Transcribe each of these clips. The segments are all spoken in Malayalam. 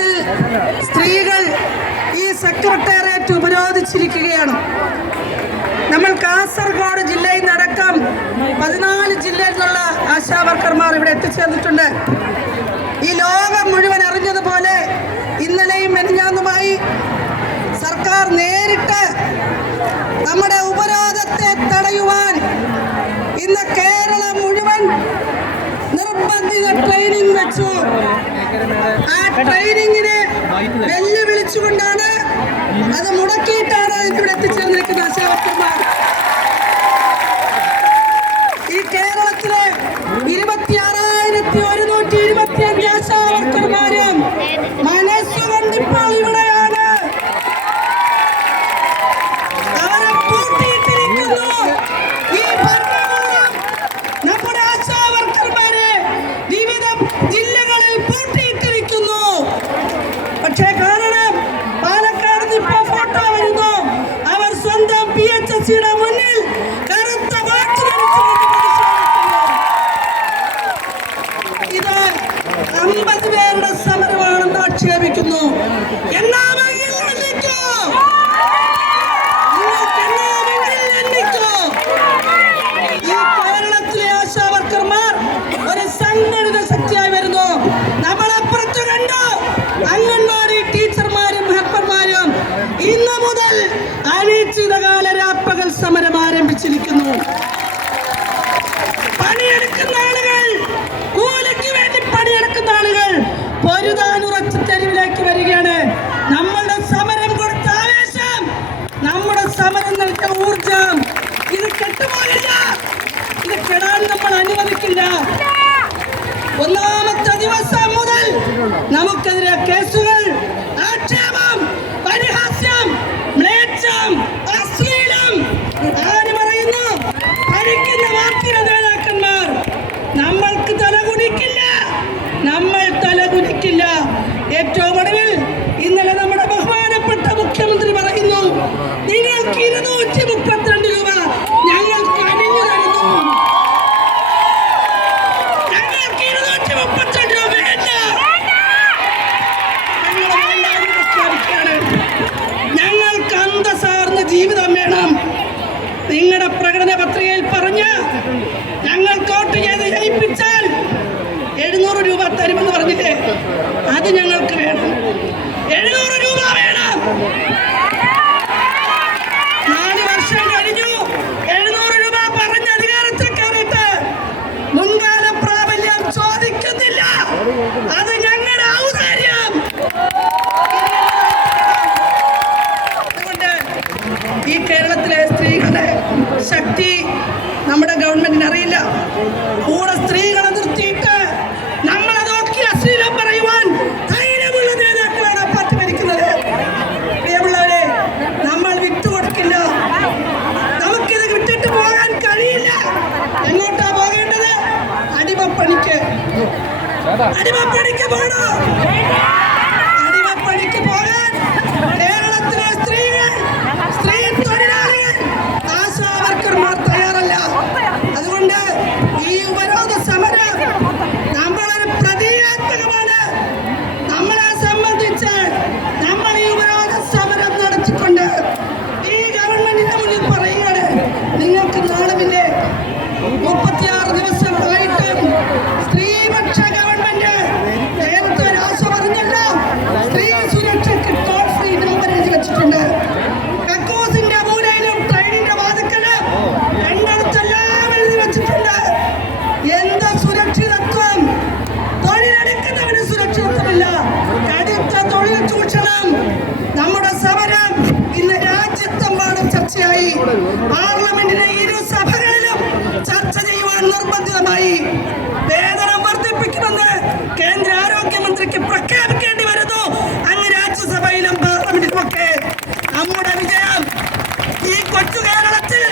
കേരളത്തിൽ സ്ത്രീകൾ ഈ സെക്രട്ടേറിയറ്റ് ഉപരോധിച്ചിരിക്കുകയാണ്. നമ്മൾ കാസർഗോഡ് ജില്ലയിൽ നടക്കം 14 ജില്ലയിൽ നിന്നുള്ള ആശാവർക്കർമാർ ഇവിടെ എത്തിച്ചേർന്നിട്ടുണ്ട്. ഈ ലോകം മുഴുവൻ അറിഞ്ഞതുപോലെ ഇന്നലെയും മെനഞ്ഞാന്നുമായി സർക്കാർ നേരിട്ട് നമ്മുടെ ഉപരോധത്തെ തടയുവാൻ ഇന്ന് കേരളം മുഴുവൻ നിർബന്ധിത ട്രെയിനിങ് വെച്ചു. ആ ട്രെയിനിങ്ങിനെ വെല്ലുവിളിച്ചുകൊണ്ടാണ്, അത് മുടക്കിയിട്ടാണ് ഇവിടെ എത്തിച്ചേർന്നിരിക്കുന്ന ആശാവർക്കർമാർ. ഈ കേരളത്തിലെ 26,125 ആശാവർക്കർമാരും മനസ്സുകൊണ്ടിപ്പോൾ ഇവിടെയാണ്. അവരെ പൂട്ടിയിട്ടിരിക്കുന്നു. ഈ ഭരണകൂടം നമ്മുടെ ആശാവർക്കർമാരെ വിവിധ ജില്ലകളിൽ പൂട്ടിയിട്ടിരിക്കുന്നു. പക്ഷേ കാരണം പാലക്കാട് ഇപ്പോൾ ഫോട്ടോ വരുന്നു. അവർ സ്വന്തം PHSയുടെ മുന്നിൽ കറുത്ത വാക്ക് ധരിച്ചുകൊണ്ട് പ്രതിഷേധിക്കുന്നു. ഇത് 50 പേരുടെ സമരമാണെന്ന് ആക്ഷേപിക്കുന്നു. ഈ കേരളത്തിലെ ആശാവർക്കർമാർ ഒരു സംഘടിത ശക്തിയായി വരുന്നു. നമ്മളപ്പുറത്ത് കണ്ടു അംഗൻവാടി ടീച്ചർമാരും ഹെൽപ്പർമാരും ഇന്ന് മുതൽ അനിശ്ചിതകാല രാപ്പകൽ സമരം ആരംഭിച്ചിരിക്കുന്നു. പണിയെടുക്കുന്ന ആളുകൾ, കൂലിക്ക് വേണ്ടി പണിയെടുക്കുന്ന ആളുകൾ പൊരുതാനുറച്ച തെരുവിലേക്ക് വരികയാണ്. നമ്മളുടെ സമരം കൊടുത്ത ആവേശം, നമ്മുടെ സമരം നൽകിയ ഊർജം ഇത് കെട്ടുപോയില്ല. ഇത് കെടാൻ നമ്മൾ അനുവദിക്കില്ല. ഒന്നാമത്തെ ദിവസം മുതൽ നമുക്കെതിരെ കേസുകൾ, ആക്ഷേപം, പരിഹാസ്യം, മ്ലേച്ഛം, അശ്ലീലം ആര് പറയുന്നു? ഭരിക്കുന്ന പാർട്ടിയുടെ നേതാക്കന്മാർ. നമ്മൾക്ക് തലകുനിക്കില്ല, നമ്മൾ തലകുനിക്കില്ല. ഏറ്റവും ഒടുവിൽ ഇന്നലെ നമ്മുടെ ബഹുമാനപ്പെട്ട മുഖ്യമന്ത്രി പറയുന്നു, നിങ്ങൾക്ക് 232 രൂപ ഞങ്ങൾക്ക് അണിഞ്ഞു തരുന്നു. ഞങ്ങൾക്ക് 232 രൂപ വേണ്ട, ഞങ്ങൾക്ക് അന്തസ്സാർന്ന ജീവിതം വേണം. നിങ്ങളുടെ പ്രകടന പത്രികയിൽ പറഞ്ഞ് ഞങ്ങൾക്ക് വോട്ട് ചെയ്ത് ജയിപ്പിച്ചാൽ 700 രൂപ തരുമെന്ന് പറഞ്ഞില്ലേ, അത് ഞങ്ങൾക്ക് വേണം. 700 രൂപ വേണം. 4 വർഷം കഴിഞ്ഞു. 700 രൂപ പറഞ്ഞ അധികാരത്തിൽ കയറിയിട്ട് മുൻകാല പ്രാബല്യം ചോദിക്കുന്നില്ല. അത് ഞങ്ങളുടെ ഔദാര്യം. അതുകൊണ്ട് ഈ കേരളത്തിലെ സ്ത്രീകളുടെ ശക്തി നമ്മുടെ ഗവൺമെന്റിന് അറിയില്ല. കൂടെ സ്ത്രീകളെ നിർത്തിയിട്ട് നമ്മളെ നോക്കി അശ്ലീലം പറയുവാൻ ധൈര്യമുള്ള നേതാക്കളാണ് പാർട്ടി ഭരിക്കുന്നത്. പ്രിയമുള്ളവരെ, നമ്മൾ വിട്ടുകൊടുക്കില്ല. നമുക്കിത് വിട്ടിട്ട് പോകാൻ കഴിയില്ല. എങ്ങോട്ടാ പോകേണ്ടത്? അടിമപ്പണിക്ക്. അടിമപ്പണിക്ക് പോകണോ? അടിമപ്പണിക്ക് പോകാൻ കേരളത്തിലെ സ്ത്രീകൾ, സ്ത്രീ തൊഴിലാളികൾ, ആശാവർക്കർമാർ തയ്യാറല്ല. അതുകൊണ്ട് ഈ ഉപരോധ സമരം നമ്മളൊരു പ്രതീകാത്മകമാണ്. നമ്മളെ സംബന്ധിച്ച് നമ്മൾ ഈ ഉപരോധ സമരം നടത്തിക്കൊണ്ട് ഈ ഗവൺമെന്റിന്റെ മുന്നിൽ പറയുകയാണ്, നിങ്ങൾക്ക് നാളുമില്ലേ? 36 ദിവസമായിട്ടും സ്ത്രീപക്ഷ ഗവൺമെന്റ് നേരത്തെ ഒരാശ പറഞ്ഞല്ലോ, സ്ത്രീ സുരക്ഷയ്ക്ക് ടോൾ ഫ്രീ നമ്പർ എഴുതി വെച്ചിട്ടുണ്ട്. കക്കൂസിന്റെ മൂലയിലും ട്രെയിനിന്റെ വാതിക്കലും രണ്ടിടത്തെല്ലാം എഴുതി വെച്ചിട്ടുണ്ട്. എന്ത് സുരക്ഷിതത്വം? തൊഴിലെടുക്കുന്നവന് സുരക്ഷിതത്വമില്ല. കടുത്ത തൊഴിൽ ചൂഷണം. നമ്മുടെ സമരം ഇന്ന് രാജ്യത്തെമ്പാടും ചർച്ചയായി. പാർലമെന്റിലെ 2 സഭകളിലും ചർച്ച ചെയ്യുവാൻ നിർബന്ധിതമായി. വേതനം വർദ്ധിപ്പിക്കുമെന്ന് കേന്ദ്ര ആരോഗ്യമന്ത്രിക്ക് പ്രഖ്യാപിക്കേണ്ടി വരുന്നു. അങ്ങ് രാജ്യസഭയിലും പാർലമെന്റിലുമൊക്കെ. നമ്മുടെ വിജയം ഈ കൊച്ചു കേരളത്തിൽ,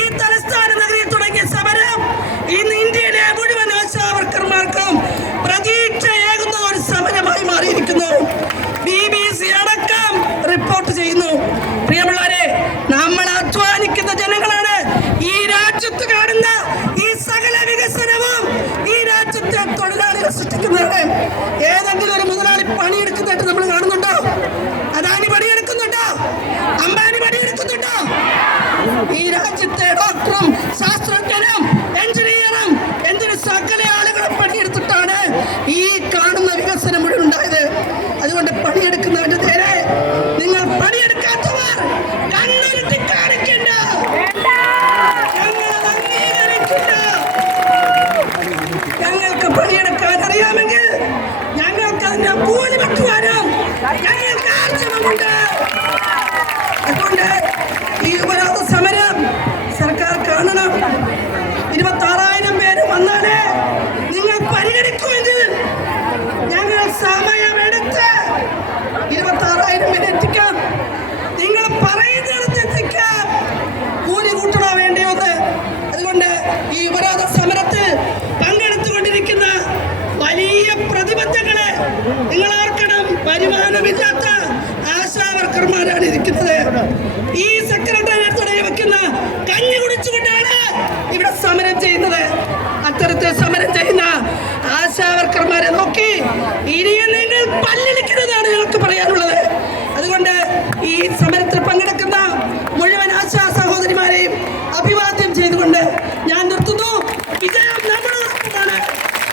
ഈ തലസ്ഥാന നഗരിയിൽ തുടങ്ങിയ സമരം ഇന്ന് ഇന്ത്യയിലെ മുഴുവൻ ആശാവർക്കർമാർക്കും പ്രതീക്ഷയേകുന്ന ഒരു സമരമായി മാറിയിരിക്കുന്നു. BBC അടക്കം റിപ്പോർട്ട് ചെയ്യുന്നു. പ്രിയമുള്ളവരെ, നമ്മൾ അധ്വാനിക്കുന്ന ജനങ്ങളാണ് ഈ രാജ്യത്ത് കാണുന്ന ഈ സകല വികസനവും ഈ രാജ്യത്തെ തൊഴിലാളികൾ സൃഷ്ടിക്കുന്നതാണ്. ഏതെങ്കിലും ഒരു മുതലാളി പണിയെടുക്കുന്നുണ്ട് ഈ രാജ്യത്തെ ഡോക്ടറും ശാസ്ത്രജ്ഞനും എഞ്ചിനീയറും എന്തിനു സകല ആളുകളും പണിയെടുത്തിട്ടാണ് ഈ കാണുന്ന വികസനം മുഴുവൻ ഉണ്ടായത്. അതുകൊണ്ട് പണിയെടുക്കുന്നവന്റെ നേരെ നിങ്ങൾ പണിയെടുക്കാത്തവർ കണ്ണുരുട്ടി കാണിക്കണ്ട. ഞങ്ങൾ അംഗീകരിക്കില്ല. ഞങ്ങൾക്ക് പണിയെടുക്കാൻ അറിയാമെങ്കിൽ ഞങ്ങൾക്ക് അതിന്റെ കൂലി വെക്കുവാനും ഞങ്ങൾക്ക് ആർജവമുണ്ട്. അതുകൊണ്ട് ഈ ഉപരോധ സമരം സർക്കാർ കാണണം. 26,000 പേര് വന്നാലേ നിങ്ങൾ പരിഗണിക്കുമെങ്കിൽ ഞങ്ങൾ സമയമെടുത്ത് 26,000 പേരെ എത്തിക്കാം. നിങ്ങൾ പറയുന്നിടത്ത് എത്തിക്കാം. കൂലി കൂട്ടണോ വേണ്ടയോ എന്ന്. അതുകൊണ്ട് ഈ ഉപരോധ സമരത്തിൽ പങ്കെടുത്തുകൊണ്ടിരിക്കുന്ന വലിയ പ്രതിബദ്ധങ്ങളെ നിങ്ങൾ ഓർക്കണം. വരുമാനമില്ലാത്ത ആശാവർക്കർമാരാണ് ഇരിക്കുന്നത്. ഈ സെക്രട്ടേറിയറ്റ് തുടങ്ങി വെക്കുന്ന കഞ്ഞി കുടിച്ചുകൊണ്ടാണ് ഇവിടെ സമരം ചെയ്യുന്നത്. അത്തരത്തിൽ സമരം ചെയ്യുന്ന ആശാവർക്കർമാരെ നോക്കി ഇനിയും നിങ്ങൾ പല്ലിളിക്കുന്നതാണ് ഞങ്ങൾക്ക് പറയാനുള്ളത്. അതുകൊണ്ട് ഈ സമരത്തിൽ പങ്കെടുക്കുന്ന മുഴുവൻ ആശാ സഹോദരിമാരെയും അഭിവാദ്യം ചെയ്തുകൊണ്ട് ഞാൻ നിർത്തുന്നു. വിജയം നമ്മളോടൊപ്പമാണ്.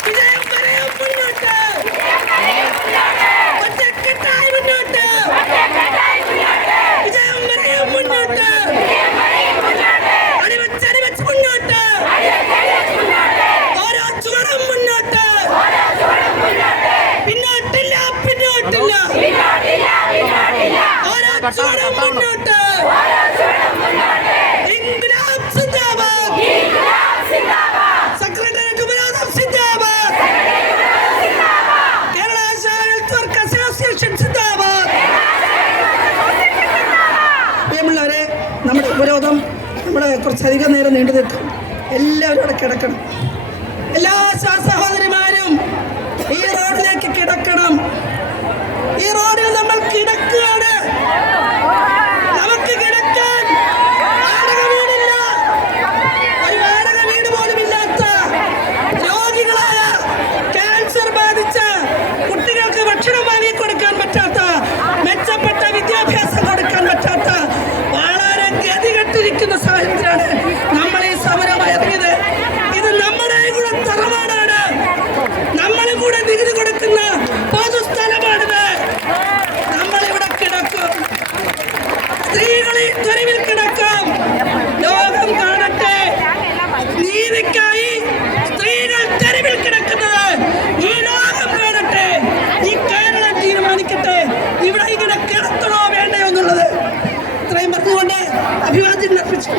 വിജയം വരെയും മുന്നോട്ട്, ഒറ്റക്കെട്ടായി മുന്നോട്ട്, വിജയം വരെയും മുന്നോട്ട്, അടിവച്ചടിവച്ച് മുന്നോട്ട്, ഓരോ ചുവടും മുന്നോട്ട്, പിന്നോട്ടില്ല പിന്നോട്ടില്ല, ഓരോ ചുവടും മുന്നോട്ട്. ഇൻക്ലാബ് സിന്ദാബാദ്, സെക്രട്ടേറിയറ്റ് ഉപരോധം സിന്ദാബാദ്, Kerala Asha health work association സിന്ദാബാദ്. പ്രിയമുള്ളവരെ, നമ്മുടെ ഉപരോധം കുറച്ചധികം നേരം നീണ്ടു നിൽക്കും. എല്ലാവരും അവിടെ കിടക്കണം. എല്ലാ ആശാ സഹോദരിമാരും ഈ റോഡിലേക്ക് കിടക്കണം. ഈ റോഡിൽ നമ്മൾ കിടക്കുകയാണ്. നമുക്ക് കിടക്കാൻ വാടക വീടില്ല. ഒരു വാടക വീട് പോലും ഇല്ലാത്ത രോഗികളായ ക്യാൻസർ ബാധിച്ച കുട്ടികൾക്ക് ഭക്ഷണം വാങ്ങി കൊടുക്കാൻ പറ്റാത്ത, മെച്ചപ്പെട്ട വിദ്യാഭ്യാസം കൊടുക്കാൻ പറ്റാത്ത വളരെ ഗതികെട്ടിരിക്കുന്ന സാഹചര്യത്തിലാണ് നമ്മൾ ഈ സമരമായി ഇറങ്ങിയത്. ഇത് നമ്മുടെ കൂടെ തറവാടാണ്. നമ്മളും കൂടെ നികുതി കൊടുക്കുന്ന പൊതുസ്ഥലമാണിത്. നമ്മളിവിടെ കിടക്കും. സ്ത്രീകളെ തെരുവിൽ കിടക്കും. ലോകം കാണട്ടെ. നീതിക്കായി സ്ത്രീകൾ തെരുവിൽ കിടക്കുന്നത് ഈ ലോകം കാണട്ടെ. ഈ കേരളം തീരുമാനിക്കട്ടെ ഇവിടെ ഇങ്ങനെ കിടത്തണോ വേണ്ടയോ എന്നുള്ളത്. ഇത്രയും പറഞ്ഞുകൊണ്ട് അഭിവാദ്യം അർപ്പിച്ചു.